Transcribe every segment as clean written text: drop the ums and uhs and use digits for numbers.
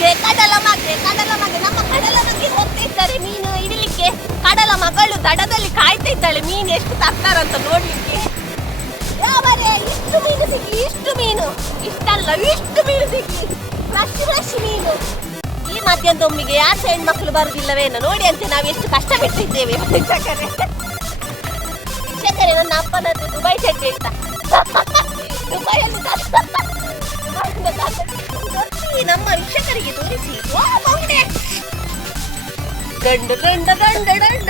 ಮಗೆ ಕಡಲ ಮಗೆ ನಮ್ಮ ಕಡಲ ಮಗೆ ಹೋಗ್ತಾ ಇದ್ದಾರೆ ಮೀನು ಹಿಡಿಲಿಕ್ಕೆ. ಕಡಲ ಮಗಳು ದಡದಲ್ಲಿ ಕಾಯ್ತಾ ಇದ್ದಾಳೆ ಮೀನು ಎಷ್ಟು ತರ್ತಾರಂತ ನೋಡ್ಲಿಕ್ಕೆ. ಯಾವರೇ ಇಷ್ಟು ಮೀನು ಸಿಗ್ಲಿ, ಇಷ್ಟು ಮೀನು ಇಷ್ಟಲ್ಲ, ಇಷ್ಟು ಮೀನು ಸಿಗ್ಲಿ, ಫ್ರೆಶ್ ಮೀನು. ಈ ಮಧ್ಯಾಹ್ನದೊಮ್ಮಿಗೆ ಯಾರು ಹೆಣ್ಮಕ್ಳು ಬರುದಿಲ್ಲವೇನೋ ನೋಡಿ ಅಂತ ನಾವು ಎಷ್ಟು ಕಷ್ಟ ಬಿಟ್ಟಿದ್ದೇವೆ. ವೀಕ್ಷಕರೇ ನನ್ನ ಅಪ್ಪನದ್ದು ದುಬೈ ಚಡ್ಡಿ ಅಂತ ದುಬೈಯಲ್ಲಿ ನಮ್ಮ ವೀಕ್ಷಕರಿಗೆ ತೋರಿಸಿ. ಗಂಡ ಗಂಡ ಗಂಡ ಗಂಡ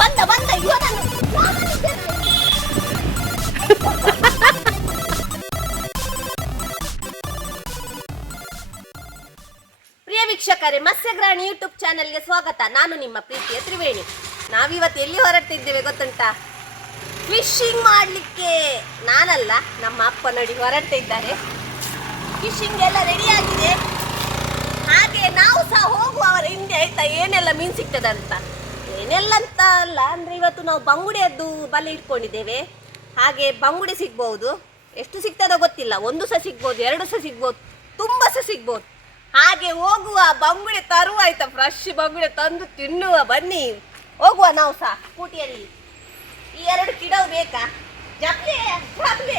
ಬಂದ ಬಂದ ಇವನನ್ನು. ಪ್ರಿಯ ವೀಕ್ಷಕರೇ, ಮತ್ಸ್ಯಗ್ರಾಣಿ ಯೂಟ್ಯೂಬ್ ಚಾನೆಲ್ಗೆ ಸ್ವಾಗತ. ನಾನು ನಿಮ್ಮ ಪ್ರೀತಿಯ ತ್ರಿವೇಣಿ. ನಾವಿವತ್ತು ಎಲ್ಲಿ ಹೊರಟಿದ್ದೇವೆ ಗೊತ್ತುಂಟಾ? ಫಿಶಿಂಗ್ ಮಾಡಲಿಕ್ಕೆ. ನಾನಲ್ಲ, ನಮ್ಮ ಅಪ್ಪ ನೋಡಿ ಹೊರಡ್ತಾ ಇದ್ದಾರೆ. ಫಿಶಿಂಗ್ ಎಲ್ಲ ರೆಡಿ ಆಗಿದೆ. ಹಾಗೆ ನಾವು ಸಹ ಹೋಗುವ ಅವರ ಹಿಂದೆ, ಆಯ್ತಾ, ಏನೆಲ್ಲ ಮೀನು ಸಿಗ್ತದಂತ. ಏನೆಲ್ಲ ಅಂತ ಅಲ್ಲ ಅಂದ್ರೆ, ಇವತ್ತು ನಾವು ಬಂಗುಡೆಯದ್ದು ಬಲೆ ಇಟ್ಕೊಂಡಿದ್ದೇವೆ. ಹಾಗೆ ಬಂಗುಡೆ ಸಿಗ್ಬಹುದು. ಎಷ್ಟು ಸಿಗ್ತದೋ ಗೊತ್ತಿಲ್ಲ. ಒಂದು ಸಹ ಸಿಗ್ಬೋದು, ಎರಡು ಸಹ ಸಿಗ್ಬೋದು, ತುಂಬಾ ಸಹ ಸಿಗ್ಬೋದು. ಹಾಗೆ ಹೋಗುವ, ಬಂಗುಡೆ ತರುವ, ಆಯ್ತಾ, ಫ್ರೆಶ್ ಬಂಗುಡೆ ತಂದು ತಿನ್ನುವ. ಬನ್ನಿ ಹೋಗುವ ನಾವು ಸಹ ಸ್ಕೂಟಿಯಲ್ಲಿ. ಈ ಎರಡು ಕಿಡವು ಬೇಕಾ? ಜಪ್ಲೆ ಜಪ್ಲೆ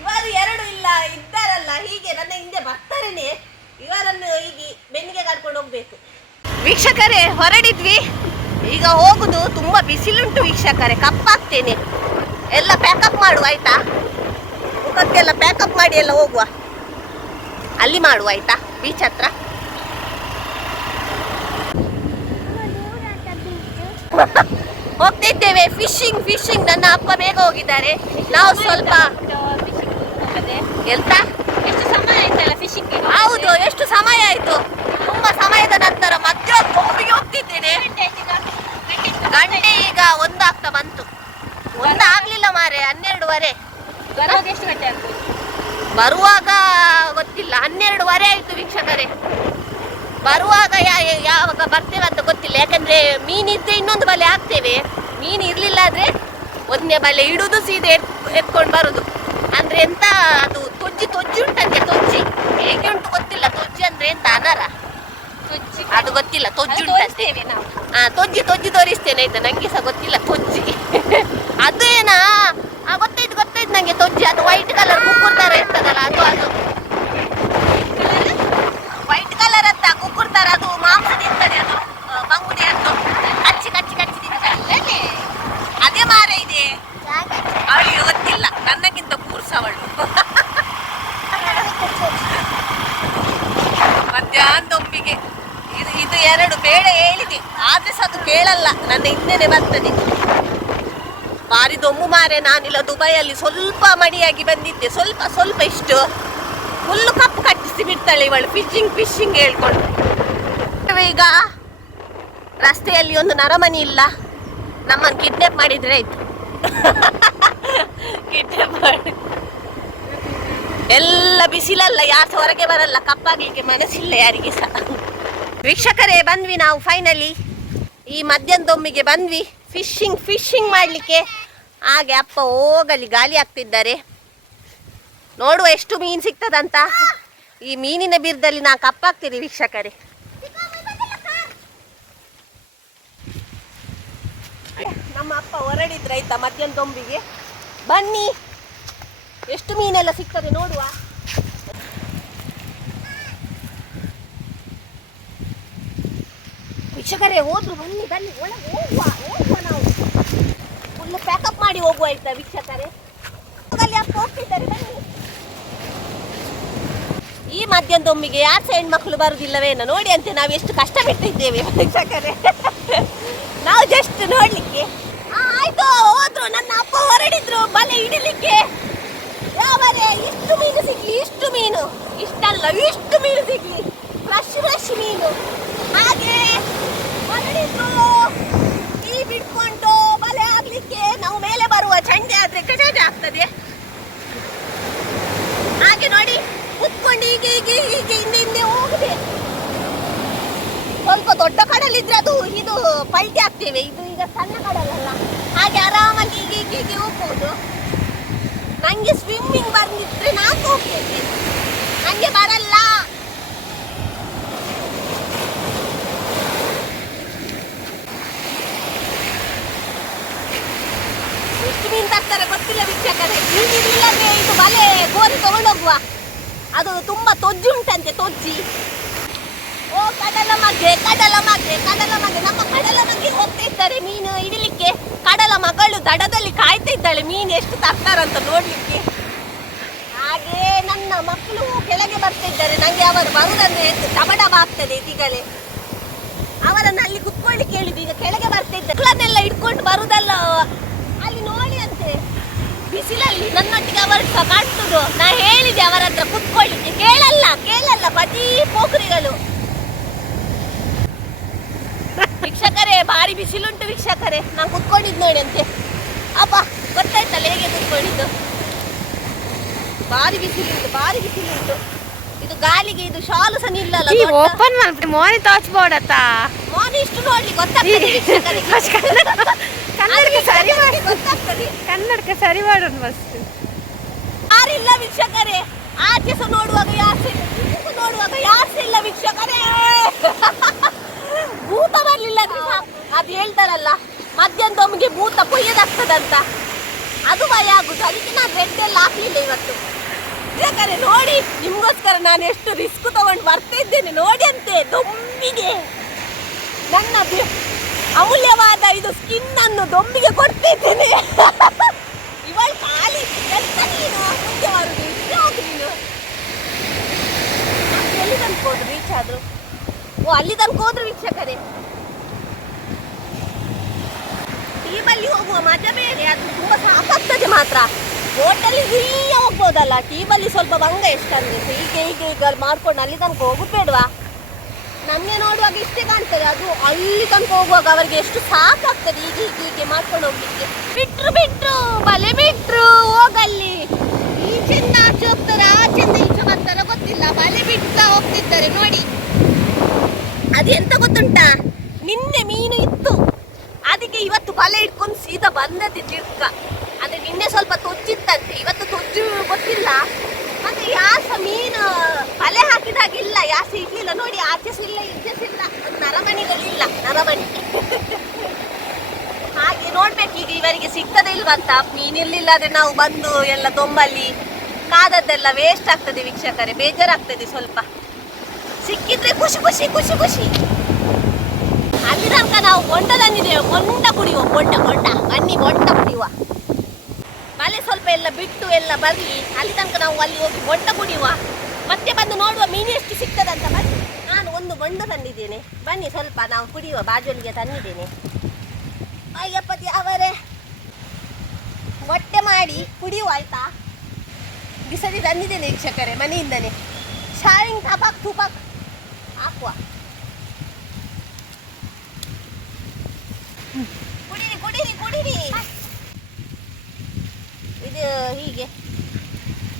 ಇವರು ಎರಡು ಇಲ್ಲ ಇದ್ದಾರಲ್ಲ, ಹೀಗೆ ನನ್ನ ಹಿಂದೆ ಬರ್ತಾರೇನೆ. ಇವರನ್ನು ಹೀಗೆ ಬೆನ್ನಿಗೆ ಕರ್ಕೊಂಡು ಹೋಗ್ಬೇಕು. ವೀಕ್ಷಕರೇ, ಹೊರಡಿದ್ವಿ, ಈಗ ಹೋಗುದು. ತುಂಬಾ ಬಿಸಿಲುಂಟು ವೀಕ್ಷಕರೇ, ಕಪ್ಪಾಗ್ತೇನೆ. ಎಲ್ಲ ಪ್ಯಾಕಪ್ ಮಾಡುವ ಆಯ್ತಾ, ಮುಖಕ್ಕೆಲ್ಲ ಪ್ಯಾಕಪ್ ಮಾಡಿ ಎಲ್ಲ ಹೋಗುವ. ಅಲ್ಲಿ ಮಾಡುವ ಆಯ್ತಾ, ಬೀಚ್ ಹತ್ರ. ಹೋಗ್ತಿದ್ದೇವೆ ಫಿಶಿಂಗ್ ಫಿಶಿಂಗ್. ನನ್ನ ಅಪ್ಪ ಬೇಗ ಹೋಗಿದ್ದಾರೆ. ನಾವು ಸ್ವಲ್ಪ ಎಂತ ಎಷ್ಟು ಸಮಯ ಆಯ್ತಲ್ಲ ಫಿಶಿಂಗ್. ಹೌದು, ಎಷ್ಟು ಸಮಯ ಆಯ್ತು. ತುಂಬಾ ಸಮಯದ ನಂತರ ಮಧ್ಯ ಹೋಗ್ತಿದ್ದೇನೆ. ಗಂಟೆ ಈಗ 1 ಆಗ್ತಾ ಬಂತು. 1 ಆಗ್ಲಿಲ್ಲ ಮಾರೆ, 12:15. ಎಷ್ಟು ಗಂಟೆ ಆಗ್ತದೆ? ಬರುವಾಗ ಗೊತ್ತಿಲ್ಲ, 12:15 ಆಯ್ತು ವೀಕ್ಷಕರೇ. ಬರುವಾಗ ಯಾವಾಗ ಬರ್ತೇವೆ ಅಂತ ಗೊತ್ತಿಲ್ಲ. ಯಾಕಂದ್ರೆ ಮೀನಿದ್ರೆ ಇನ್ನೊಂದು ಬಲೆ ಹಾಕ್ತೇವೆ, ಮೀನು ಇರ್ಲಿಲ್ಲ ಆದ್ರೆ ಒಂದೇ ಬಲೆ ಇಡುದು, ಸೀದೆ ಎತ್ಕೊಂಡು ಬರುದು. ಅಂದ್ರೆ ಎಂತ ಅದು ತೊಜ್ಜಿ ಉಂಟಂತೆ. ತೊಜ್ಜಿ ಹೇಗೆ ಉಂಟು ಗೊತ್ತಿಲ್ಲ. ತೊಜ್ಜಿ ಅಂದ್ರೆ ಎಂತ ಅನರ ಅದು ಗೊತ್ತಿಲ್ಲ. ತೊಜ್ಜಿ ಉಂಟಂತೆ. ತೊಜ್ಜಿ ತೋರಿಸ್ತೇನೆ ಆಯ್ತಾ. ನಂಗೆ ಸಹ ಗೊತ್ತಿಲ್ಲ ತೊಜ್ಜಿ ಅದು ಏನಾ. ಗೊತ್ತಾಯ್ತು ನಂಗೆ ತೊಜ್ಜಿ. ಅದು ವೈಟ್ ಕಲರ್ ಕುಕ್ಕುರ್ ತರ ಇರ್ತದಲ್ಲ, ಅದು ವೈಟ್ ಕಲರ್ ಅಂತ ಕುಕ್ಕುರ್ ತರ. ಅದು ಮಾಂಸ ತಿಂತದೆ, ಅದು ಬಂಗುಡೆ ಅದು ಕಚ್ಚಿ ತಿಂತದೆ. ಅದೇ ಮಾರ ಇದೆ. ಅವಳಿಗೆ ಗೊತ್ತಿಲ್ಲ, ನನ್ನಕ್ಕಿಂತ ಕೂರ್ಸವಳು. ಮಧ್ಯಾಹ್ನದೊಮ್ಮಿಗೆ ಇದು 2 ಬೇಳೆ ಹೇಳಿದೆ, ಆದ್ರೆ ಸಹ ಅದು ಕೇಳಲ್ಲ, ನನ್ನ ಹಿಂದೆನೆ ಬರ್ತದೆ. ಬಾರಿ ದೊಮ್ಮು ಮಾರೆ. ನಾನಿಲ್ಲ ದುಬೈಯಲ್ಲಿ ಸ್ವಲ್ಪ ಮಡಿಯಾಗಿ ಬಂದಿದ್ದೆ. ಸ್ವಲ್ಪ ಇಷ್ಟು ಫುಲ್ಲು ಕಪ್ಪು ಕಟ್ಟಿಸಿ ಬಿಡ್ತಾಳೆ ಇವಳು ಫಿಶಿಂಗ್ ಹೇಳ್ಕೊಂಡು. ಈಗ ರಸ್ತೆಯಲ್ಲಿ ಒಂದು ನರಮನಿ ಇಲ್ಲ, ನಮ್ಮನ್ನು ಕಿಡ್ನಾಪ್ ಮಾಡಿದ್ರೆ ಆಯ್ತು. ಕಿಡ್ನಾಪ್ ಮಾಡಿ ಎಲ್ಲ ಬಿಸಿಲಲ್ಲ, ಯಾರು ಹೊರಗೆ ಬರಲ್ಲ. ಕಪ್ಪಾಗ್ಲಿಕ್ಕೆ ಮನಸ್ಸಿಲ್ಲ ಯಾರಿಗೆ ಸಹ. ವೀಕ್ಷಕರೇ, ಬಂದ್ವಿ ನಾವು ಫೈನಲಿ. ಈ ಮಧ್ಯಾಹ್ನದೊಮ್ಮಿಗೆ ಬಂದ್ವಿ ಫಿಶಿಂಗ್ ಮಾಡಲಿಕ್ಕೆ. ಹಾಗೆ ಅಪ್ಪ ಹೋಗಲಿ ಗಾಳಿ ಆಗ್ತಿದ್ದಾರೆ. ನೋಡುವ ಎಷ್ಟು ಮೀನು ಸಿಗ್ತದಂತ. ಈ ಮೀನಿನ ಬಿರ್ದಲ್ಲಿ ನಾ ಕಪ್ಪಾಗ್ತೀನಿ ವೀಕ್ಷಕರೇ. ನಮ್ಮ ಅಪ್ಪ ಹೊರಡಿದ್ರೆ ಆಯ್ತಾ ಮಧ್ಯಾಹ್ನದೊಂಬಿಗೆ. ಬನ್ನಿ ಎಷ್ಟು ಮೀನೆಲ್ಲ ಸಿಗ್ತದೆ ನೋಡುವ. ವೀಕ್ಷಕರೇ ಹೋದ್ರು, ಬನ್ನಿ ಒಳಗೆ ಹೋಗುವ ನಾವು. ಫುಲ್ ಪ್ಯಾಕಪ್ ಮಾಡಿ ಹೋಗುವ ಆಯ್ತಾ ವೀಕ್ಷಕರೇ. ಅಲ್ಲಿ ಅಪ್ಪ ಹೋಗ್ತಿದ್ದಾರೆ, ಬನ್ನಿ. ಈ ಮಧ್ಯಾಹ್ನದೊಮ್ಮಿಗೆ ಯಾರು ಸಹ ಹೆಣ್ಮಕ್ಳು ಬರುದಿಲ್ಲವೇನೋ ನೋಡಿ ಅಂತ ನಾವು ಎಷ್ಟು ಕಷ್ಟ ಬಿಟ್ಟಿದ್ದೇವೆ ವೀಕ್ಷಕರೇ. ನಾವು ಜಸ್ಟ್ ನೋಡ್ಲಿಕ್ಕೆ. ಆಯ್ತು, ಹೋದ್ರು. ನನ್ನ ಅಪ್ಪ ಹೊರಡಿದ್ರು ಬಲೆ ಹಿಡಿಲಿಕ್ಕೆ. ಯಾವರೇ ಇಷ್ಟು ಮೀನು ಸಿಗ್ಲಿ, ಇಷ್ಟು ಮೀನು ಇಷ್ಟಲ್ಲ, ಇಷ್ಟು ಮೀನು ಸಿಗ್ಲಿ, ಫ್ರೆಶ್ ಮೀನು. ಹಾಗೆ ಹೊರಡಿದ್ರು ಈ ಬಿಟ್ಕೊಂಡು ಬಲೆ ಆಗ್ಲಿಕ್ಕೆ. ನಾವು ಮೇಲೆ ಬರುವ ಚಂಡೆ ಆದ್ರೆ ಕಟಾಟ ಆಗ್ತದೆ. ಹಾಗೆ ನೋಡಿ ಕುತ್ಕೊಂಡು ಹೀಗೆ ಹಿಂದೆ ಹೋಗಿದೆ. ಸ್ವಲ್ಪ ದೊಡ್ಡ ಕಡಲಿದ್ರೆ ಅದು ಇದು ಪಲ್ಟಿ ಆಗ್ತದೆ. ಇದ್ದೇವೆ. ಇದು ಈಗ ಸಣ್ಣ ಕಡಲಲ್ಲ, ಹಾಗೆ ಆರಾಮಾಗಿ ಹೀಗೆ ಹೋಗ್ಬೋದು. ನಂಗೆ ಸ್ವಿಮ್ಮಿಂಗ್ ಬಂದಿದ್ರೆ ನಾನು ಹೋಗ್ತೇನೆ, ನಂಗೆ ಬರಲ್ಲ. ಎಷ್ಟು ಮೀನು ತರ್ತಾರೆ ಗೊತ್ತಿಲ್ಲ ವೀಕ್ಷಕರೇ. ಮೀನಿಲ್ಲದೆ ಇದು ಬಲೆ ಗೋರಿ ತಗೊಂಡೋಗುವ. ಅದು ತುಂಬಾ ತೊಜ್ಜು ಉಂಟಂತೆ, ತೊಜ್ಜಿ. ಓ ಕಡಲ ಮಗೆ ನಮ್ಮ ಕಡಲ ಮಗೆ ಹೋಗ್ತಾ ಇದ್ದಾರೆ ಮೀನು ಹಿಡಿಲಿಕ್ಕೆ. ಕಡಲ ಮಗಳು ದಡದಲ್ಲಿ ಕಾಯ್ತಾ ಇದ್ದಾಳೆ ಮೀನು ಎಷ್ಟು ತರ್ತಾರಂತ ನೋಡ್ಲಿಕ್ಕೆ. ಹಾಗೆ ನನ್ನ ಮಕ್ಕಳು ಕೆಳಗೆ ಬರ್ತಾ ಇದ್ದಾರೆ. ನಂಗೆ ಅವರು ಬರುವುದಂದ್ರೆ ಡಬಡಬ ಆಗ್ತದೆ ಈಗಲೇ. ಅವರನ್ನು ಅಲ್ಲಿ ಕುತ್ಕೊಳ್ಳಿಕ್ಕೆ ಹೇಳಿದ್ದು, ಈಗ ಕೆಳಗೆ ಬರ್ತಾ ಇದ್ದಾರೆ. ಮಕ್ಕಳನ್ನೆಲ್ಲ ಇಟ್ಕೊಂಡು ಬರುದಲ್ಲ, ಅಲ್ಲಿ ನೋಡಿ ಅಂತೆ ಬಿಸಿಲಲ್ಲಿ ನನ್ನೊಟ್ಟಿಗೆ ಅವರು ಸಹ ಕಾಣ್ತುದು. ನಾ ಹೇಳಿದೆ ಅವರ ಹತ್ರ ಕುತ್ಕೊಳ್ಳಿಕ್ಕೆ, ಕೇಳಲ್ಲ ಬರೀ ಪೋಖರಿಗಳು. ವೀಕ್ಷಕರೇ ಭಾರಿ ಬಿಸಿಲುಂಟು ವೀಕ್ಷಕರೇ. ನಾನು ಕುತ್ಕೊಂಡಿದ್ದು ನೋಡಿ ಅಂತೆ. ಅಪ್ಪ ಗೊತ್ತಾಯ್ತಲ್ಲ ಹೇಗೆ ಕುತ್ಕೊಂಡಿದ್ದು. ಭಾರಿ ಬಿಸಿಲುಂಟು. ಇದು ಗಾಳಿಗೆ ಇದು ಶಾಲು ಸಹ ನಿಲ್ಲಲ್ಲ. ಓಪನ್ ಮಾಡ್ಬಿಟ್ಟು ಮೋನಿ ತೋಚ್ಬೋಡತ್ತ ಮೋನಿ ಇಷ್ಟು ನೋಡ್ಲಿ ಗೊತ್ತಾಗ್ತದೆ ವೀಕ್ಷಕರಿಗೆ. ಗೊತ್ತಾಗ್ತದೆ. ಕನ್ನಡಕ್ಕೆ ಸರಿ ಮಾಡೋಣ ಮಸ್ತ್. ಯಾರಿಲ್ಲ ವೀಕ್ಷಕರೇ. ಆಚೆ ಸಹ ನೋಡುವಾಗ ಯಾರು ಇಲ್ಲ ವೀಕ್ಷಕರೇ. ಭೂತ ಬರ್ಲಿಲ್ಲ ಅದು ಹೇಳ್ತಾರಲ್ಲ, ಮಧ್ಯಾಹ್ನದೊಮ್ಮಿಗೆ ಭೂತ ಕೊಯ್ಯದಾಗ್ತದಂತ, ಅದು ಭಯ ಆಗುದು. ಅದಕ್ಕೆ ನಾನು ರೆಡ್ ಎಲ್ಲ ಹಾಕ್ಲಿಲ್ಲ ಇವತ್ತು ವೀಕ್ಷಕರೇ. ನೋಡಿ ನಿಮ್ಗೋಸ್ಕರ ನಾನು ಎಷ್ಟು ರಿಸ್ಕ್ ತಗೊಂಡು ಬರ್ತಾ ಇದ್ದೇನೆ ನೋಡಿ ಅಂತೆ. ದೊಂಬಿಗೆ ನನ್ನ ಅಮೂಲ್ಯವಾದ ಇದು ಸ್ಕಿನ್ ಅನ್ನು ದೊಂಬಿಗೆ ಕೊಡ್ತಿದ್ದೇನೆ. ಇವಳು ಖಾಲಿ ಎಂತ ನೀನು ಮುಂದೆ ಬರುದು ಯಾವುದು ನೀನು. ಎಲ್ಲಿ ತನಕ ಹೋದ್ರು ರೀಚ್ ಆದ್ರು? ಓ ಅಲ್ಲಿ ತನಕ ಹೋದ್ರು ವೀಕ್ಷಕರೇ. ಟೀಮಲ್ಲಿ ಹೋಗುವ ಮಜಾ ಬೇರೆ, ಅದು ತುಂಬಾ ಸಾಕಾಗ್ತದೆ ಮಾತ್ರ. ಬೋಟಲ್ಲಿ ಫ್ರೀಯ ಹೋಗ್ಬೋದಲ್ಲ, ಟೀಮಲ್ಲಿ ಸ್ವಲ್ಪ ಭಂಗ ಎಷ್ಟಂದ್ರೆ ಹೀಗೆ ಮಾಡ್ಕೊಂಡು ಅಲ್ಲಿ ತನಕ ಹೋಗುದು ಬೇಡವಾ? ನನ್ಗೆ ನೋಡುವಾಗ ಇಷ್ಟೇ ಕಾಣ್ತದೆ, ಅದು ಅಲ್ಲಿ ತನಕ ಹೋಗುವಾಗ ಅವರಿಗೆ ಎಷ್ಟು ಸಾಕಾಗ್ತದೆ ಹೀಗೆ ಮಾಡ್ಕೊಂಡು ಹೋಗ್ಲಿಕ್ಕೆ. ಬಿಟ್ರು ಬಲೆ ಬಿಟ್ರು ಹೋಗಲ್ಲಿ. ಈಚೆಂದ ಆಚೆ ಹೋಗ್ತಾರೆ, ಆಚೆಂದ ಈಚೆ ಬರ್ತಾರ ಗೊತ್ತಿಲ್ಲ. ಬಲೆ ಬಿಡ್ತಾ ಹೋಗ್ತಿದ್ದಾರೆ ನೋಡಿ. ಅದೆಂತ ಗೊತ್ತುಂಟಾ, ನಿನ್ನೆ ಮೀನು ಇತ್ತು, ಅದಕ್ಕೆ ಇವತ್ತು ಬಲೆ ಇಟ್ಕೊಂಡು ಸೀದಾ ಬಂದದ್ದು ಚಿರ್ಕ. ಆದ್ರೆ ನಿನ್ನೆ ಸ್ವಲ್ಪ ತೊಜ್ಜಿತ್ತಂತೆ, ಇವತ್ತು ತೊಜ್ಜು ಗೊತ್ತಿಲ್ಲ. ಮತ್ತೆ ಯಾಸ ಮೀನು ಬಲೆ ಹಾಕಿದಾಗಿಲ್ಲ, ಯಾಸ ಇರ್ಲಿಲ್ಲ ನೋಡಿ. ಆಚೆಸ್ ಇಲ್ಲ ಈಚೆಸ್ ಇಲ್ಲ, ನರಮಣಿಗಳಿಲ್ಲ, ನರಮಣಿ. ಹಾಗೆ ನೋಡ್ಬೇಕು ಈಗ ಇವರಿಗೆ ಸಿಗ್ತದೆ ಇಲ್ವಂತ. ಮೀನಿರ್ಲಿಲ್ಲ ಆದ್ರೆ ನಾವು ಬಂದು ಎಲ್ಲ ತೊಂಬಲ್ಲಿ ಕಾದದ್ದೆಲ್ಲ ವೇಸ್ಟ್ ಆಗ್ತದೆ ವೀಕ್ಷಕರೇ, ಬೇಜಾರಾಗ್ತದೆ ಸ್ವಲ್ಪ. ಸಿಕ್ಕಿದ್ರೆ ಖುಷಿ. ಅಲ್ಲಿ ತನಕ ನಾವು ಬೊಂಡ ತಂದಿದ್ದೇವೆ, ಬೊಂಡ ಕುಡಿಯುವ. ಬನ್ನಿ ಬೊಂಡ ಕುಡಿಯುವ. ಮಳೆ ಸ್ವಲ್ಪ ಎಲ್ಲ ಬಿಟ್ಟು ಎಲ್ಲ ಬರ್ಲಿ, ಅಲ್ಲಿ ತನಕ ನಾವು ಅಲ್ಲಿ ಹೋಗಿ ಬೊಂಡ ಕುಡಿಯುವ. ಮತ್ತೆ ಬಂದು ನೋಡುವ ಮೀನು ಎಷ್ಟು ಸಿಗ್ತದಂತ. ಬನ್ನಿ, ನಾನು ಒಂದು ಬೊಂಡ ತಂದಿದ್ದೇನೆ, ಬನ್ನಿ ಸ್ವಲ್ಪ ನಾವು ಕುಡಿಯುವ. ಬಾಜುಲಿಗೆ ತಂದಿದ್ದೇನೆ. ಅಯ್ಯಪ್ಪತಿ ಅವರೇ ಹೊಟ್ಟೆ ಮಾಡಿ ಕುಡಿಯುವ ಆಯ್ತಾ. ಬಿಸಡಿ ತಂದಿದ್ದೇನೆ ವೀಕ್ಷಕರೇ ಮನೆಯಿಂದನೇ. ಶಾವಿಂಗ್ ತುಪಾಕ್ ಹಾಕುವ. ಕುಡೀರಿ. ಇದು ಹೀಗೆ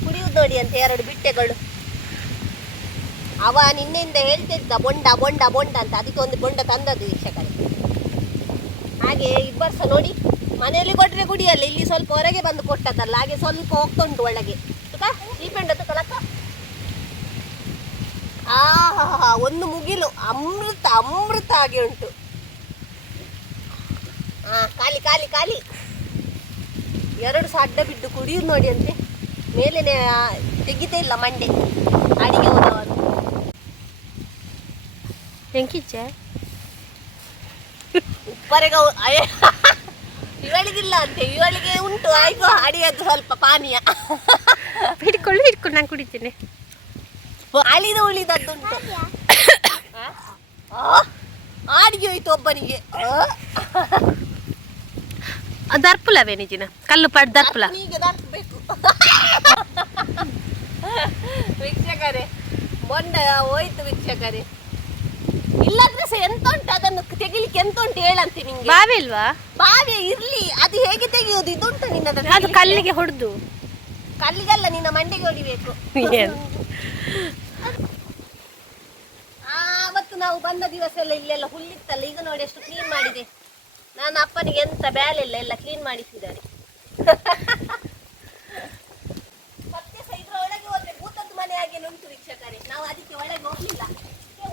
ಕುಡಿಯುವುದು ನೋಡಿ ಅಂತ 2 ಬಿಟ್ಟೆಗಳು. ಅವ ನಿನ್ನೆಯಿಂದ ಹೇಳ್ತಿದ್ದ ಬೊಂಡ ಅಂತ, ಅದಕ್ಕೆ ಒಂದು ಬೊಂಡ ತಂದದ್ದು ವೀಕ್ಷಕರೇ. ಹಾಗೆ ಇಬ್ಬರು ಸಹ ನೋಡಿ ಮನೆಯಲ್ಲಿ ಕೊಟ್ಟರೆ ಕುಡಿಯಲ್ಲ, ಇಲ್ಲಿ ಸ್ವಲ್ಪ ಹೊರಗೆ ಬಂದು ಕೊಟ್ಟದಲ್ಲ, ಹಾಗೆ ಸ್ವಲ್ಪ ಹೋಗ್ತುಂಟು ಒಳಗೆ. ಈ ಪೆಂಡ ತಗೊಳಕ್ಕ. ಒಂದು ಮುಗಿಲು ಅಮೃತ ಆಗಿ ಉಂಟು. ಖಾಲಿ 2 ಸಹ ಅಡ್ಡ ಬಿದ್ದು ಕುಡಿಯುದು ನೋಡಿ ಅಂತೆ. ಮೇಲೇನೆ ತೆಗಿತಾ ಇಲ್ಲ ಮಂಡೆ ಅಡಿಗೆ ಹೋದವರು. ಹೆಂಗಿಚ್ಚೆ ಉಪ್ಪರೆಗ ಇವಳಿಗಿಲ್ಲ ಅಂತೆ, ಇವಳಿಗೆ ಉಂಟು. ಆಯ್ತು ಅಡಿಯದ್ದು ಸ್ವಲ್ಪ ಪಾನೀಯ. ಹಿಡ್ಕೊಂಡು ನಾನು ಕುಡಿತೇನೆ. ಉಳಿದದ್ದುಂಟು. ಆಡಿಗೆ ಹೋಯ್ತು ಒಬ್ಬನಿಗೆ. ದರ್ಪುಲವೇ ನಿಜಿನ ಕಲ್ಲು ಪಡ್ ದರ್ಪುಲ ಈಗ ದರ್ಪಬೇಕು ವೀಕ್ಷಕರೇ. ಬೊಂಡ ಹೋಯ್ತು ವೀಕ್ಷಕರೇ. ಇಲ್ಲಾಂದ್ರೆ ಸಹ ಎಂತ ಉಂಟು ಅದನ್ನು ತೆಗಿಲಿಕ್ಕೆ ಎಂತ ಉಂಟು ಹೇಳಂತೆ ನಿಂಗೆ. ಬಾವಿ ಇಲ್ವಾ? ಬಾವಿ ಇರ್ಲಿ, ಅದು ಹೇಗೆ ತೆಗೆಯುವುದು? ಇದುಂಟು ನಿನ್ನ. ಅದು ಕಲ್ಲಿಗೆ ಹೊಡೆದು. ಕಲ್ಲಿಗಲ್ಲ, ನಿನ್ನ ಮಂಡೆಗೆ ಹೊಡಿಬೇಕು. ಅವತ್ತು ನಾವು ಬಂದ ದಿವಸ ಎಲ್ಲ ಇಲ್ಲೆಲ್ಲ ಹುಲ್ಲಿತ್ತಲ್ಲ, ಈಗ ನೋಡಿ ಎಷ್ಟು ಕ್ಲೀನ್ ಮಾಡಿದೆ. ನನ್ನ ಅಪ್ಪನಿಗೆ ಎಂತ ಬ್ಯಾಲಿಲ್ಲ, ಎಲ್ಲ ಕ್ಲೀನ್ ಮಾಡಿಸಿದ್ದಾರೆ. ಮತ್ತೆ ಸಹ ಇದ್ರ ಒಳಗೆ ಹೋದ್ರೆ ಭೂತದ ಮನೆ ಹಾಗೆ ಉಂಟು ವೀಕ್ಷಕರೇ. ನಾವು ಅದಕ್ಕೆ ಒಳಗೆ ಹೋಗ್ಲಿಲ್ಲ.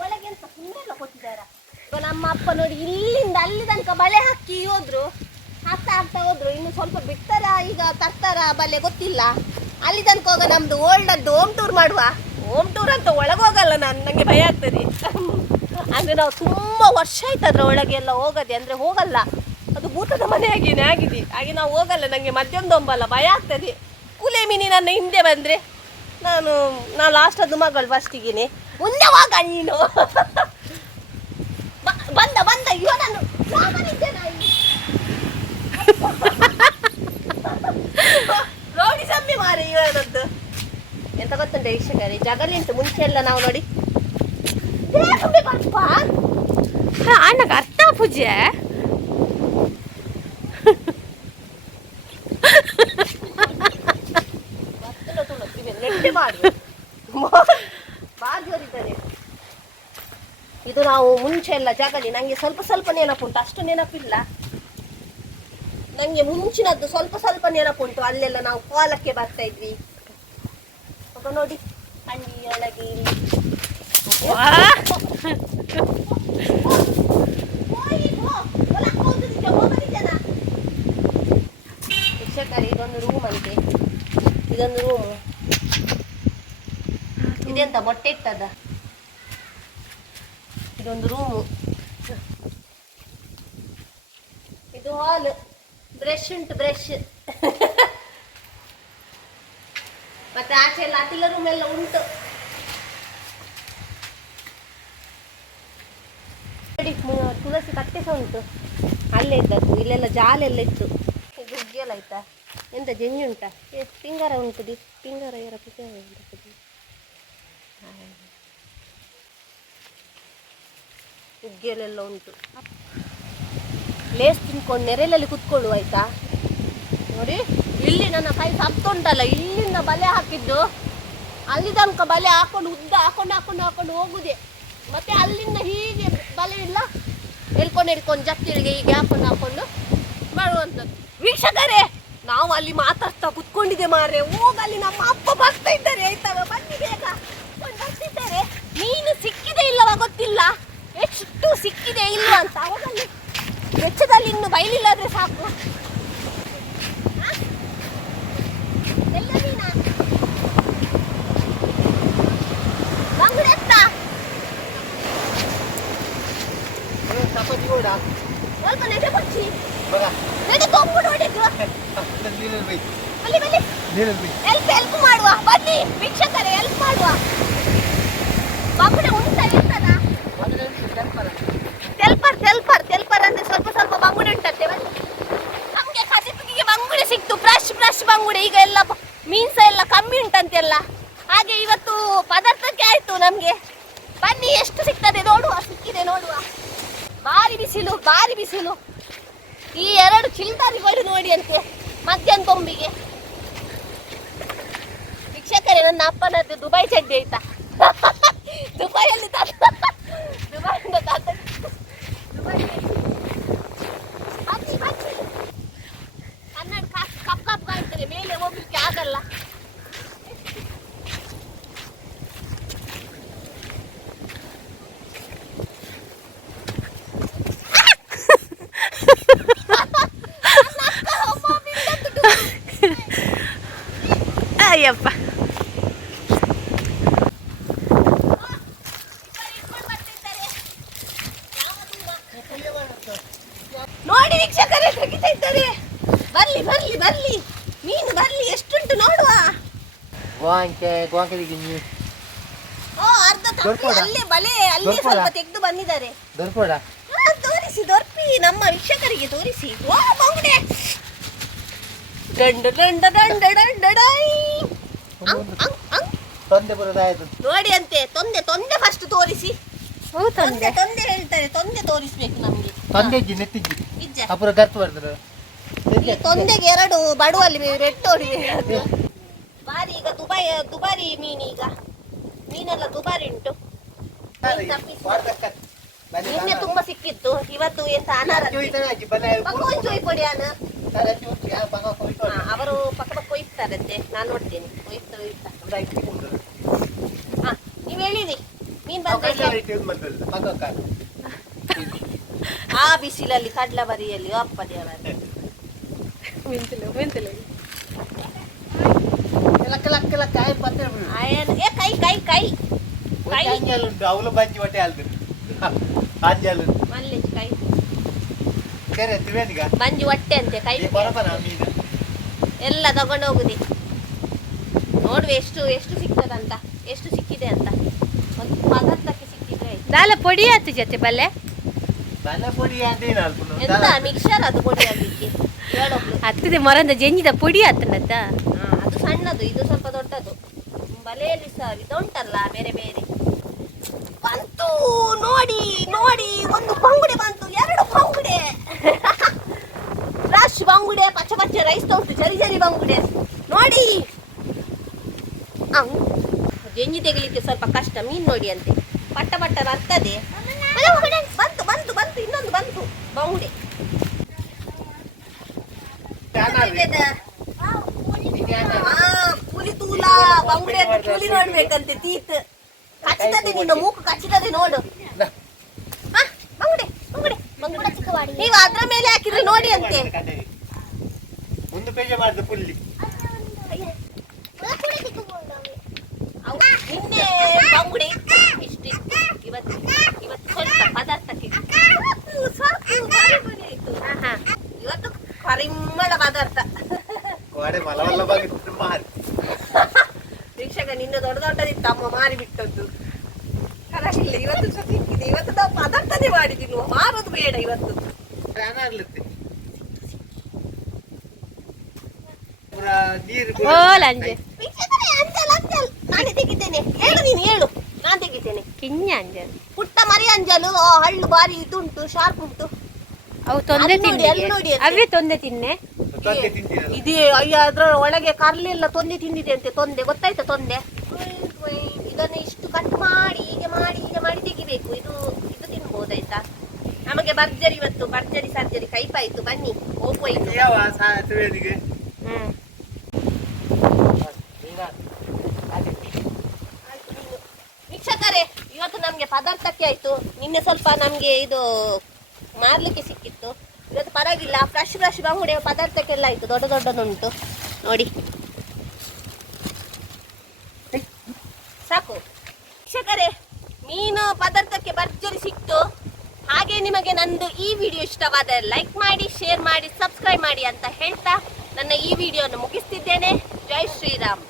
ಒಳಗೆ ಎಂತ ಸುಮ್ಮನೆ ಕೊಟ್ಟಿದ್ದಾರ. ಈಗ ನಮ್ಮ ಅಪ್ಪ ನೋಡಿ ಇಲ್ಲಿಂದ ಅಲ್ಲಿ ತನಕ ಬಲೆ ಹಾಕಿ ಹೋದ್ರು, ಹಾಕ್ತಾ ಹೋದ್ರು. ಇನ್ನು ಸ್ವಲ್ಪ ಬಿಡ್ತಾರ, ಈಗ ತರ್ತಾರ ಬಲೆ ಗೊತ್ತಿಲ್ಲ. ಅಲ್ಲಿ ತನಕ ಹೋಗ ನಮ್ದು ಓಲ್ಡದ್ದು ಹೋಮ್ ಟೂರ್ ಮಾಡುವ. ಹೋಮ್ ಟೂರ್ ಅಂತ ಒಳಗೆ ಹೋಗಲ್ಲ ನಾನು, ನಂಗೆ ಭಯ ಆಗ್ತದೆ. ಅಂದ್ರೆ ನಾವು ತುಂಬಾ ವರ್ಷ ಆಯ್ತು ಅದ್ರ ಒಳಗೆ ಎಲ್ಲ ಹೋಗದೆ, ಅಂದ್ರೆ ಹೋಗಲ್ಲ. ಅದು ಭೂತದ ಮನೆ ಹಾಗೇನೆ ಆಗಿದೆ, ಹಾಗೆ ನಾವು ಹೋಗಲ್ಲ. ನಂಗೆ ಮಧ್ಯಾಹ್ನದ ಒಂಬಲ್ಲ ಭಯ ಆಗ್ತದೆ. ಕುಲೆ ಮೀನಿ ನನ್ನ ಹಿಂದೆ ಬಂದ್ರೆ ನಾನು ಲಾಸ್ಟ್ ಮಗಳು ಫಸ್ಟಿಗೇನೆ ಮುಂದೆ ಹೋಗ ನೀನು. ಬಂದ ಅಯ್ಯೋ ನಾನು ರೋಡಿ ಸಮ್ಮಿ ಮಾರಿ ಇವನದ್ದು. ಎಂತ ಗೊತ್ತುಂಟ ವೀಕ್ಷಕರೇ, ಜಗಲಿ ಉಂಟು ಮುಂಚೆ ಎಲ್ಲ ನಾವು ನೋಡಿ ಅಣ್ಣಗೆ ಅರ್ಥ ಪೂಜೆ ಇದು ನಾವು ಮುಂಚೆ ಎಲ್ಲ ಜಗಲಿ. ನಂಗೆ ಸ್ವಲ್ಪ ನೆನಪುಂಟು, ಅಷ್ಟು ನೆನಪಿಲ್ಲ ನಂಗೆ. ಮುಂಚಿನದ್ದು ಸ್ವಲ್ಪ ನೆನಪುಂಟು. ಅಲ್ಲೆಲ್ಲ ನಾವು ಕೋಲಕ್ಕೆ ಬರ್ತಾ ಇದ್ವಿ. ನೋಡಿ ಹಳ್ಳಿಯೊಳಗೆ ವೀಕ್ಷಕರೇ, ಇದೊಂದು ರೂಮ್ ಅಂತೆ. ಇದೊಂದು ರೂಮು. ಇದೆಂತ ಮೊಟ್ಟೆ ಇಟ್ಟದ. ಇದೊಂದು ರೂಮು. ಇದು ಹಾಲ್. ಬ್ರಷ್ ಉಂಟು, ಬ್ರಷ್. ಮತ್ತೆ ಆಚೆ ಎಲ್ಲ ಅತಿಲ ರೂಮ್ ಎಲ್ಲ ಉಂಟು. ತುಳಸಿ ಕಟ್ಟೆ ಸಹ ಉಂಟು. ಅಲ್ಲೇ ಇದ್ದದ್ದು. ಇಲ್ಲೆಲ್ಲ ಜಾಲೆಲ್ಲ ಇತ್ತು. ಇದು ಉಗ್ಗಿಯಲ್ಲ ಆಯ್ತಾ, ಎಂತ ಜಂಜಿ ಉಂಟಾ, ಪಿಂಗಾರ ಉಂಟು. ಪಿಂಗಾರ ಉಂಟು. ಉಗ್ಗಿಯಲ್ಲೆಲ್ಲ ಉಂಟು. ಲೇಸ್ ತಿನ್ಕೊಂಡು ನೆರೆಲಲ್ಲಿ ಕುತ್ಕೊಳ್ಳು ಆಯ್ತಾ. ನೋಡಿ ಇಲ್ಲಿ ನನ್ನ ಕೈ ಸಪ್ತುಂಟಲ್ಲ, ಇಲ್ಲಿಂದ ಬಲೆ ಹಾಕಿದ್ದು ಅಲ್ಲಿ ತನಕ ಬಲೆ ಹಾಕೊಂಡು ಉದ್ದ ಹಾಕೊಂಡು ಹೋಗುದೇ. ಮತ್ತೆ ಅಲ್ಲಿಂದ ಹೀಗೆ ಬಲೆ ಇಲ್ಲ ಎಳ್ಕೊಂಡು ಜತ್ತಿಳಿಗೆ ಹೀಗೆ ಹಾಕೊಂಡು ಮಾಡುವಂಥದ್ದು. ವೀಕ್ಷಕರೇ, ನಾವು ಅಲ್ಲಿ ಮಾತಾಡ್ತಾ ಕುತ್ಕೊಂಡಿದ್ದೆ ಮಾರ್ರೆ. ಹೋಗಲ್ಲಿ ನಮ್ಮ ಅಪ್ಪ ಬರ್ತಾ ಇದ್ದಾರೆ ಆಯ್ತಾ, ಬನ್ನಿ ಬೇಗ ಬರ್ತಿದ್ದಾರೆ. ಮೀನು ಸಿಕ್ಕಿದೆ ಇಲ್ಲವ ಗೊತ್ತಿಲ್ಲ, ಎಷ್ಟು ಸಿಕ್ಕಿದೆ ಇಲ್ಲ ಅಂತ. ಅವಾಗಲ್ಲಿ ವೆಚ್ಚದಲ್ಲಿ ಇನ್ನು ಬಯಲಿಲ್ಲಾದ್ರೆ ಸಾಕು. ಎಲ್ಲ ಮೀನ ಬಂಗುಡೆ ಎತ್ತ ಸ್ವಲ್ಪ ನೆಡೆ ಕೊಚ್ಚಿ ನೆಡೆ ತೊಂಬು ನೋಡಿದ್ರು. ಹೆಲ್ಪ್ ಮಾಡುವ ಬನ್ನಿ ವೀಕ್ಷಕರೇ, ಹೆಲ್ಪ್ ಮಾಡುವ. ಬಂಗುಡೆ ಉಂಟ ಇರ್ತದ. ತೆಲ್ಪರ್ ಅಂದ್ರೆ ಸ್ವಲ್ಪ ಬಂಗುಡೆ ಉಂಟಂತೆ. ನಮ್ಗೆ ಕಸಿಪಿಗೆ ಬಂಗುಡೆ ಸಿಕ್ತು, ಫ್ರೆಶ್ ಬಂಗುಡೆ. ಈಗ ಎಲ್ಲ ಮೀನ್ಸ ಎಲ್ಲ ಕಮ್ಮಿ ಉಂಟಂತೆಲ್ಲ, ಹಾಗೆ ಇವತ್ತು ಪದಾರ್ಥಕ್ಕೆ ಆಯ್ತು ನಮ್ಗೆ. ಬನ್ನಿ ಎಷ್ಟು ಸಿಗ್ತದೆ ನೋಡುವ. ಸಿಕ್ಕಿದೆ ನೋಡುವ. ಭಾರಿ ಬಿಸಿಲು. ಈ 2 ಚಿಲ್ದಾರಿಗಳು ನೋಡಿ ಅಂತೆ ಮಧ್ಯಾಹ್ನ ತೊಂಬಿಗೆ. ವೀಕ್ಷಕರೇ, ನನ್ನ ಅಪ್ಪನದ್ದು ದುಬೈ ಚಡ್ಡಿ ಆಯ್ತಾ. ದುಬೈಯಲ್ಲಿ ದುಬೈಯಿಂದ ಕನ್ನಡ ಕಪ್ ಕಾಣ್ತದೆ, ಮೇಲೆ ಹೋಗ್ಲಿಕ್ಕೆ ಆಗಲ್ಲ. ಅಯ್ಯಪ್ಪ, ನೋಡಿ ವೀಕ್ಷಕರೇ, ತೆಗಿತಾ ಇದ್ದಾರೆ. ಬರ್ಲಿ ಮೀನು ಬರ್ಲಿ. ಎಷ್ಟುಂಟು ನೋಡುವ. ಅರ್ಧ ಅಲ್ಲೇ ಬಲೆ ಅಲ್ಲಿ ಸ್ವಲ್ಪ ತೆಗೆದು ಬಂದಿದ್ದಾರೆ. ತೋರಿಸಿ ದೊರ್ಪಿ ನಮ್ಮ ವೀಕ್ಷಕರಿಗೆ ತೋರಿಸಿ. ಬಂಗುಡೆ ನೋಡಿ ಅಂತೆ. ತೊಂದೆ ಫಸ್ಟ್ ತೋರಿಸಿ. ತೊಂದೆ ಹೇಳ್ತಾರೆ, ತೊಂದೆ ತೋರಿಸ್ಬೇಕು ನಮ್ಗೆ. ಈ ತೊಂದೆಗೆ 2 ಬಡುವಲ್ಲಿ ಬೆಟ್ಟೋಡಿ ಬಾರಿ. ಈಗ ದುಬಾರಿ ಮೀನು. ಈಗ ಮೀನೆಲ್ಲ ದುಬಾರಿ ಉಂಟು. ನಿನ್ನೆ ತುಂಬಾ ಸಿಕ್ಕಿತ್ತು, ಇವತ್ತು ಎಂತ ಅನಾರ ಒಂಚೂಯಿ ಪೊಡಿ ಅನ ಅವರು ಪಕ್ಕ ಪಕ್ಕ ಒಯ್ತಾರಂತೆ, ನಾನು ನೋಡ್ತೇನೆ. ಹಾ, ನೀವ್ ಹೇಳಿರಿ ಮೀನ್ ಬಂದ ಆ ಬಿಸಿಲಲ್ಲಿ ಕಡ್ಲ ಬರಿಯಲ್ಲಿ ಅಪ್ಪ ದೇವರ ಕೈ ಕೈ ಕೈ ಅವಳು ಬಂಜಿ ಹೊಟ್ಟೆ ಅಲ್ದ್ರು ಮಲ್ಲೇಜ್ ಕೈ ಬೇರೆ ತ್ರಿವೇಣಿಗ ಬಂಜಿ ಹೊಟ್ಟೆ ಅಂತೆ ಕೈ ಬರಬರ ಮೀನು ಎಲ್ಲ ತಗೊಂಡು ಹೋಗುದಿ. ನೋಡುವ ಎಷ್ಟು ಎಷ್ಟು ಸಿಗ್ತದಂತ, ಎಷ್ಟು ಸಿಕ್ಕಿದೆ ಅಂತ. ಒಂದು ಪದಾರ್ಥಕ್ಕೆ ಸಿಕ್ಕಿದ್ರೆ ಆಯ್ತು. ದಾಲ ಪೊಡಿ ಆತು ಜೊತೆ ಬಲ್ಲೆ ಬಲ ಪೊಡಿ ಅಂತ ಎಂತ ಮಿಕ್ಸರ್ ಅದು ಪೊಡಿ ಆಗ್ಲಿಕ್ಕೆ ಹೇಳೋಗ್ಲು. ಹತ್ತದೆ ಮೊರಂದ ಜಂಜಿದ ಪೊಡಿ ಆತನತ್ತ. ಅದು ಸಣ್ಣದು, ಇದು ಸ್ವಲ್ಪ ದೊಡ್ಡದು. ಬಲೆಯಲ್ಲಿ ಸಹ ಇದು ಉಂಟಲ್ಲ ಬೇರೆ ಬೇರೆ. ಬಂತು ನೋಡಿ ನೋಡಿ, ಒಂದು ಬಂಗುಡೆ ಬಂತು, 2 ಬಂಗುಡೆ. ಫ್ರೆಶ್ ಬಂಗುಡೆ, ಪಚ್ಚ ಪಚ್ಚ ರೈಸ್ ಉಂಟು, ಜರಿ ಜರಿ ಬಂಗುಡೆ ನೋಡಿ. ಜಂಜಿ ತೆಗಿಲಿಕ್ಕೆ ಸ್ವಲ್ಪ ಕಷ್ಟ. ಮೀನ್ ನೋಡಿ ಅಂತೆ ಪಟ್ಟ ಪಟ್ಟ ಬರ್ತದೆ. ಬಂತು ಬಂತು ಬಂತು, ಇನ್ನೊಂದು ಬಂತು ಬಂಗುಡೆ. ಪುಲಿ ತೂಲ ಬಂಗುಡೆ ಅಂತ ಪುಲಿ ನೋಡ್ಬೇಕಂತೆ. ತೀತ್ ಕಚ್ಚುತ್ತದೆ, ನಿನ್ನ ಮೂಕು ಕಚ್ಚುತ್ತದೆ ನೋಡು. ಬಂಗುಡೆ ಬಂಗುಡೆ ಬಂಗುಡೆ ಚಿಕ್ಕವಾಡಿ. ನೀವು ಅದ್ರ ಮೇಲೆ ಹಾಕಿದ್ರೆ ನೋಡಿ ಅಂತೆ. ಒಂದು ಪೇಜ ಮಾಡಿದ ಪುಲ್ಲಿ ನಿನ್ನೆ ಬಂಗುಡೆ ಇಷ್ಟಿತ್ತು, ಇವತ್ತು ಸ್ವಲ್ಪ ಪದಾರ್ಥಕ್ಕೆ ಇವತ್ತು ಪರಿಮಳ ಪದಾರ್ಥ. ಮಲವಲ್ಲ ಬಾಗಿತ್ತು ಮಾರಿ ವೀಕ್ಷಕ, ನಿನ್ನ ದೊಡ್ಡ ದೊಡ್ಡದಿತ್ತು ಅಮ್ಮ ಮಾರಿ ಬಿಟ್ಟದ್ದು. ಕರಾಗಿಲ್ಲ, ಇವತ್ತು ಸಹ ಸಿಕ್ಕಿದೆ. ಇವತ್ತು ನಾವು ಪದಾರ್ಥನೇ ಮಾಡಿದ್ದೀವಿ, ಮಾರೋದು ಬೇಡ ಇವತ್ತು. ನೀರು ಓ ಲಂಜೆ ವೀಕ್ಷಕರೇ, ಅಂಜಲ್ ಅಂಜಲ್ ನಾನೇ ತೆಗಿದ್ದೇನೆ. ಹೇಳು ನೀನು, ಹೇಳು, ನಾನು ತೆಗಿದ್ದೇನೆ. ಕಿಂಜ ಅಂಜಲ್ ಪುಟ್ಟ ಮರಿ ಅಂಜಲು, ಹಳ್ಳು ಬಾರಿ ಇದುಂಟು, ಶಾರ್ಪ್ ಉಂಟು. ಅವು ತೊಂದೆ ಅಲ್ಲಿ ನೋಡಿ, ತಿನ್ನೆ ಅಲ್ಲಿ ನೋಡಿ ಅಂತೆ. ಅವೇ ತೊಂದೆ ತಿನ್ನೆ. ತೊಂದೆ ತಿಂದಿರಲ್ಲ ಇದೇ ಅಯ್ಯ, ಅದ್ರ ಒಳಗೆ ಕರ್ಲೆಲ್ಲ ತೊಂದೆ ತಿಂದಿದೆ ಅಂತೆ. ತೊಂದೆ ಗೊತ್ತಾಯ್ತಾ? ತೊಂದೆ ಇದನ್ನು ಇಷ್ಟು ಕಟ್ ಮಾಡಿ ಹೀಗೆ ಮಾಡಿ ಹೀಗೆ ಮಾಡಿ ತೆಗಿಬೇಕು. ಇದು ಇದು ತಿನ್ಬೋದಾಯ್ತಾ? ನಮಗೆ ಭರ್ಜರಿ, ಇವತ್ತು ಭರ್ಜರಿ ಸರ್ಜರಿ ಕೈಪಾಯ್ತು. ಬನ್ನಿ ಹೋಗುವಾಯ್ತು. ಯಾವ ತ್ರಿವೇಣಿಗೆ ವೀಕ್ಷಕರೇ, ಇವತ್ತು ನಮ್ಗೆ ಪದಾರ್ಥಕ್ಕೆ ಆಯ್ತು. ನಿನ್ನೆ ಸ್ವಲ್ಪ ನಮ್ಗೆ ಇದು ಮಾರ್ಲಿಕ್ಕೆ ಸಿಕ್ಕಿತ್ತು. ಇವತ್ತು ಪರವಾಗಿಲ್ಲ, ಫ್ರೆಶ್ ಫ್ರೆಶ್ ಬಂಗುಡೆ ಪದಾರ್ಥಕ್ಕೆಲ್ಲ ಆಯ್ತು. ದೊಡ್ಡ ದೊಡ್ಡದುಂಟು ನೋಡಿ, ಸಾಕು. ವೀಕ್ಷಕರೇ, ಮೀನು ಪದಾರ್ಥಕ್ಕೆ ಭರ್ಜರಿ ಸಿಕ್ತು. ಹಾಗೆ ನಿಮಗೆ ನಂದು ಈ ವಿಡಿಯೋ ಇಷ್ಟವಾದರೆ ಲೈಕ್ ಮಾಡಿ, ಶೇರ್ ಮಾಡಿ, ಸಬ್ಸ್ಕ್ರೈಬ್ ಮಾಡಿ ಅಂತ ಹೇಳ್ತಾ ನನ್ನ ಈ ವಿಡಿಯೋನ ಮುಗಿಸ್ತಿದ್ದೇನೆ. ಜೈ ಶ್ರೀರಾಮ್.